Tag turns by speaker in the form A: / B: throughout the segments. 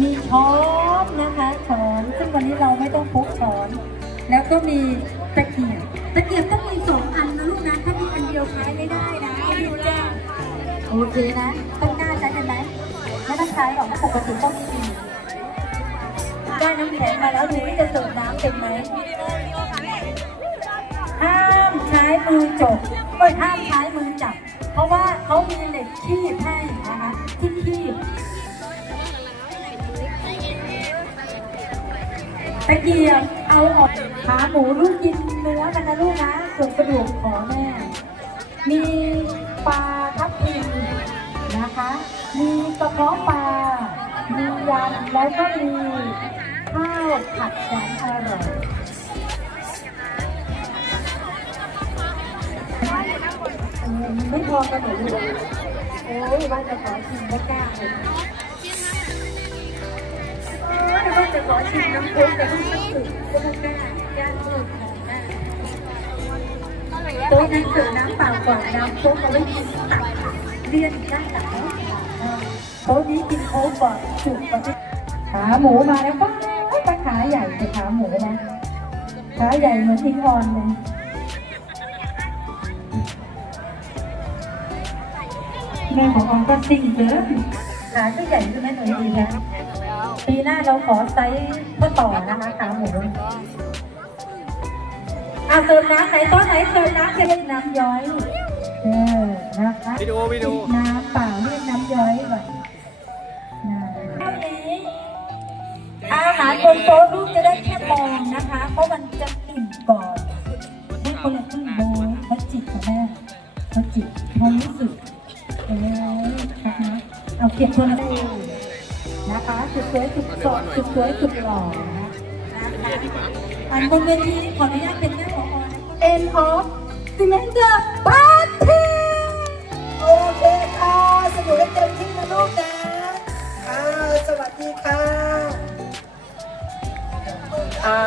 A: มีช้อ วันนี้เราไม่ต้องพกช้อน แล้วก็มีตะเกียบ ตะเกียบต้องมีสองอันนะลูกนะ ถ้ามีอันเดียวใช้ไม่ได้นะดูแจ้งโอเคนะ ต้องกล้าใช้กันไหมไม่ต้องใช้หรอกปกติต้องมีได้น้ำแข็งมาแล้วดูว่าจะเสิร์ฟน้ำเป็นไหมห้ามใช้มือจบเอ้ยห้ามใช้มือจับ เพราะว่าเขามีเหล็กคีบให้นะคะที่คีบ ตะเกียบเอาออกขาหมูลูกกินเนื้อมันนะลูกนะส่วนกระดูกขอแม่ มีปลาทับทิมนะคะ มีกระเพาะปลา มียำแล้วก็มีข้าวผัดแสนอร่อยไม่พอกันหรอลูโอ้ยว่าจะขอชิมไม่กล้าเลย จะขอชิมน้ำพุแต่ต้องสักสึกก็ไม่กล้าย่านเพื่อนของแม่โต๊ะนั้นเสิร์ฟน้ำเปล่าก่อนน้ำโค้กเอาไว้กินตักเรียนด้านหลังเออโต๊ะนี้กินโค้กก่อนจุกก่อนขาหมูมาแล้วป้าป้าขาใหญ่แต่ขาหมูนะขาใหญ่เหมือนทิ้งออนเลยแม่ของออนก็ซิ่งเกินขาก็ใหญ่ขึ้นแม่หน่อยดีนะ ปีหน้าเราขอไซส์เพื่อต่อนะคะขาหมูอาเติมน้ำไหนต้นไหนเติมน้ำจะเรียกน้ำย้อยเออนะคะ
B: วิดีโอวิดีโอ
A: น้ำเปล่าเรียกน้ำย้อยก่อนนะเท่านี้อาหารบนโต๊ะลูกจะได้แค่มองนะคะ เพราะมันจะอิ่มก่อนให้คนละครึ่งโบพระจิตของแม่พระจิตพอรู้สึกเออนะคะเอาเก็บคนละได้ นะคะสุดสวยสุดสดสุดสวยสุดหล่อนะคะอันบนเวทีขออนุญาตเป็นแม่ของออนเอ็นออฟซิเมนเตอร์ปาร์ตี้โอเคค่ะสนุกได้เต็มที่นะลูกนะอ่าสวัสดีค่ะอ่า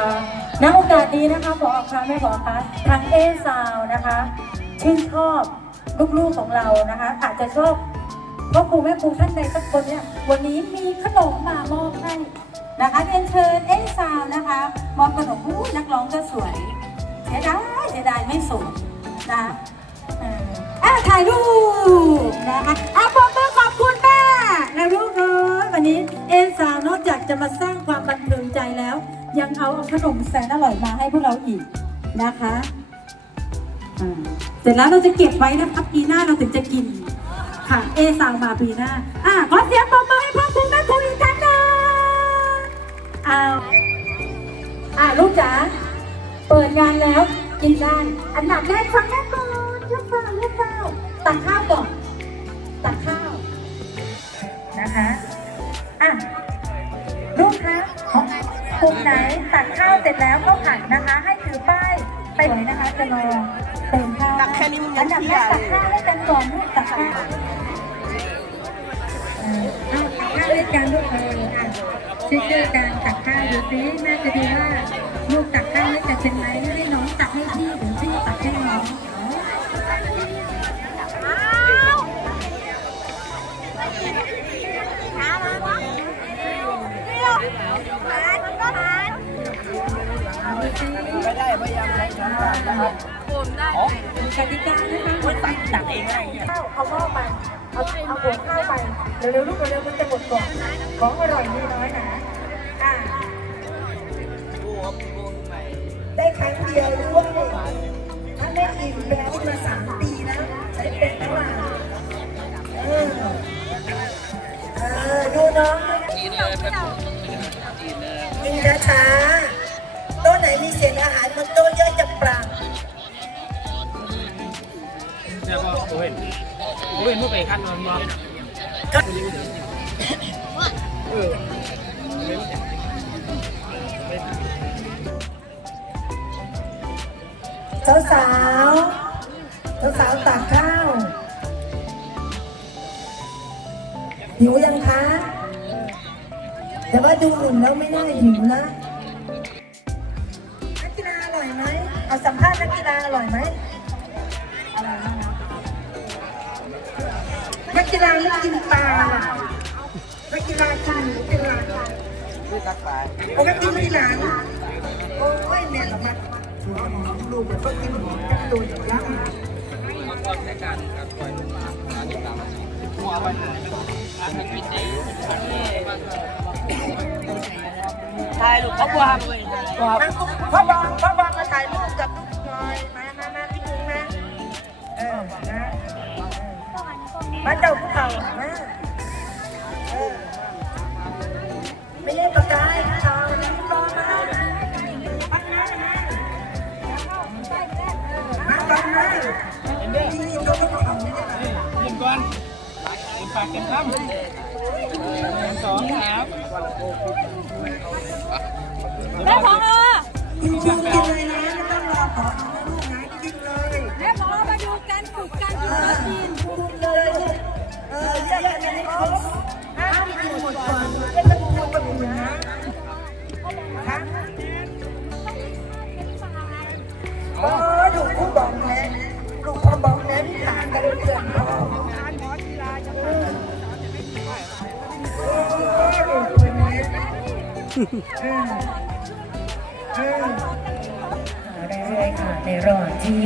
A: ณโอกาสนี้นะคะขอค่ะแม่ขอค่ะทางเอซาวนะคะ ชื่นชอบลูกๆของเรานะคะ อาจจะชอบ พ่อครูแม่ครูท่านใดสักคนเนี่ยวันนี้มีขนมมามอบให้นะคะเรียนเชิญเอซาวนะคะมอบขนมอู้นักร้องก็สวยเสียดายเสียดายไม่สวยนะเอออะถ่ายรูปนะคะอะปรบมือขอบคุณแม่นะลูกเอ้ยวันนี้เอซาวนอกจากจะมาสร้างความบันเทิงใจแล้ว ยังเอาขนมแสนอร่อยมาให้พวกเราอีกนะคะเสร็จแล้วเราจะเก็บไว้นะครับปีหน้าเราถึงจะกิน ค่ะ เอสาวมาปีหน้า อะขอเสียงปรบมือให้พ่อคุณแม่คุณอีกครั้งหนึงอ้าวอะลูกจ๋า เปิดงานแล้ว กินได้อันดับแรกฟังแม่ก่อนยกเฝ้ายกเฝ้าตักข้าวก่อน ตักข้าวนะคะ อะ ลูกคะของกลุ่มไหนตักข้าวเสร็จแล้วก็ผัดนะคะ ให้ถือป้ายไปเลยนะคะจะรอเติมข้าว
B: ตักแค่นี้มึงยั
A: อั
B: ง
A: นดับ
B: เหี้
A: แร
B: ย
A: กตักข้าวให้กันก่อนลูกตักข้าว ตักข้าวด้วยกันลูกเอออะช่วยช่วยกันตักข้าวดูสิแม่จะดูว่าลูกตักข้าวแล้วจะเป็นไหมให้น้องตักให้พี่หรือพี่ตักให้น้องเอาดูสิ
B: ไม่ได้พยายามใช้ช้อนกลางนะครับ
A: กติกานะคะ
B: มันตักตักเองได้เนี่ย
A: ข้าวเอาหม้อไปเอาเอาหัวข้าวไป เร็วๆลูกเร็วๆมันจะหมดก่อนของอร่อยมีน้อยนะอะ
B: ดูครับดูข้างใน
A: ได้ครั้งเดียวด้วยถ้าไม่อิ่มแบบนี้มาสามปีนะใช้เป็นเท่าไหร่เออเออดูน้อง
B: กินเลยครับกินเลย
A: กินช้าๆโต๊ะไหนมีเศษอาหารบนโต๊ะเยอะจะปรัง
B: เนี่ยก็เห็นเห็นเมื่อไปขั้นนอนมาเออ
C: สาวสาวสาวสาวตักข้าวหิวยังคะ แต่ว่าดูหนุ่มแล้วไม่น่าหิวนะนักกีฬาอร่อยไหมเอาสัมภาษณ์นักกีฬาอร่อยไหม นักกีฬาไม่กินปลาล่ะนักกีฬากินหรือเป็นหลักปกติไม่หลังโอ้ยแม่ละมันหัวหอมลูกก็กินหอมจับตัวอย่างนั้น
A: ถ่ายรูปเขาบัวครับบัวครับ
C: พ่อบอลพ่อบ มาเจ้าผู้เฒ่ามาไม่ใช่ประกายผู้เฒ่าพี่รอมามาก่อนมานี่ตัวผู้เฒ่านี่นะ
D: เย็นก่อนเป็นปากเป็นคำหนึ่งสองครับ
A: แม่พอ
C: คุณครูกินเลยนะไม่ต้องรอขอเอาลูกนะกินเลย
A: แม่พอมาดูการฝึกการกินโรตีน
C: กิน เลยลูกเออแยกกันให้ครบห้ามกินหมดก่อนเล่นตะปูตะปูนะคะโอ้ลูกผู้บอกแม่ลูกพ่อบอกแม่ที่ต่างกันเกินพอเออโอ้ยลูกคนนี้เออเออ
E: เรื่อยค่ะในระหว่างที่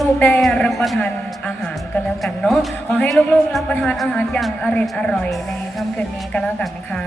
E: ลูกๆได้รับประทาน อาหารก็แล้วกันเนาะขอให้ลูกๆรับประทานอาหารอย่างอร่อยอร่อยในค่ำคืนนี้ก็แล้วกันค่ะ